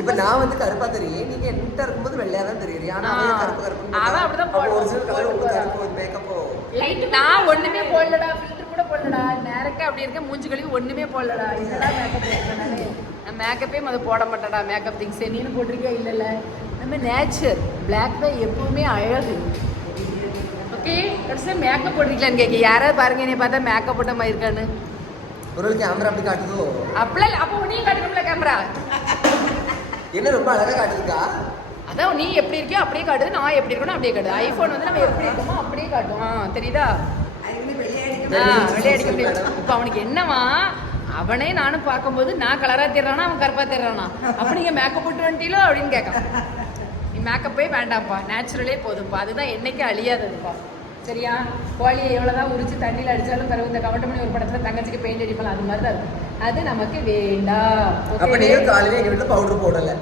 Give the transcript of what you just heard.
இப்ப நான் வந்து கருப்பா தெரியும், நீங்க என்கிட்ட இருக்கும்போது வெள்ளையா தான் தெரியுது. ஆனா அவன் கருப்பு கருப்பு அவன் அப்படிதான் போடுவான். ஒரிஜினல் கலர் உங்க கருப்பு மேக்கப்போ நான் ஒண்ணுமே போடலடா, ஃபில்டர் கூட போடலடா, நேரக்கா அப்படி இருக்க மூஞ்சி கழுவி ஒண்ணுமே போடலடா. என்னடா மேக்கப் போடுறேன் நான் மேக்கப்பே அதை போட மாட்டேடா. மேக்கப் திங்ஸ் நீனு போட்டிருக்கியா? இல்லைல்ல, நம்ம நேச்சர் பிளாக் தான் எப்பவுமே அழகு. ஓகே, கடைசியில் மேக்கப் போட்டிருக்கலான்னு கேட்க யாராவது பாருங்க என்னை பார்த்தா மேக்கப் போட்ட மாதிரி இருக்கான்னு. ஒரு கேமரா அப்படி காட்டுதோ? அப்படிலாம் அப்போ நீ காட்டணும்ல கேமரா. என்ன ரொம்ப அழகா காட்டுதுக்கா? அதான் நீ எப்படி இருக்கியோ அப்படியே காட்டுது, நான் எப்படி இருக்கணும் அப்படியே காட்டுது. ஐஃபோன் வந்து நம்ம எப்படி இருக்கோமோ அப்படியே காட்டும். தெரியுதா? வெளியே அடிக்க முடியாது. இப்போ அவனுக்கு என்னவா, அவனே நானும் பார்க்கும்போது நான் கலரா தெரிறானா அவன் கருப்பா தெரிறானா, அப்ப நீங்க மேக்கப் போட்டு வந்துட்டீங்களோ அப்படின்னு கேட்கான். நீ மேக்கப்பே வேண்டாம்ப்பா, நேச்சுரலே போதும்ப்பா, அதுதான் என்னைக்கு அழியாததுப்பா. சரியா? கோழியை எவ்வளோதான் உரிச்சு தண்ணியில் அடித்தாலும் பிறகு இந்த கவட்டமணி ஒரு படத்தில் தங்கச்சிக்கு பெயிண்ட் அடிப்பலாம், அது மாதிரி தான் இருக்கும். அது நமக்கு வேண்டாம். அப்ப நீங்க காலையில எங்க வீட்டுல பவுடர் போடல.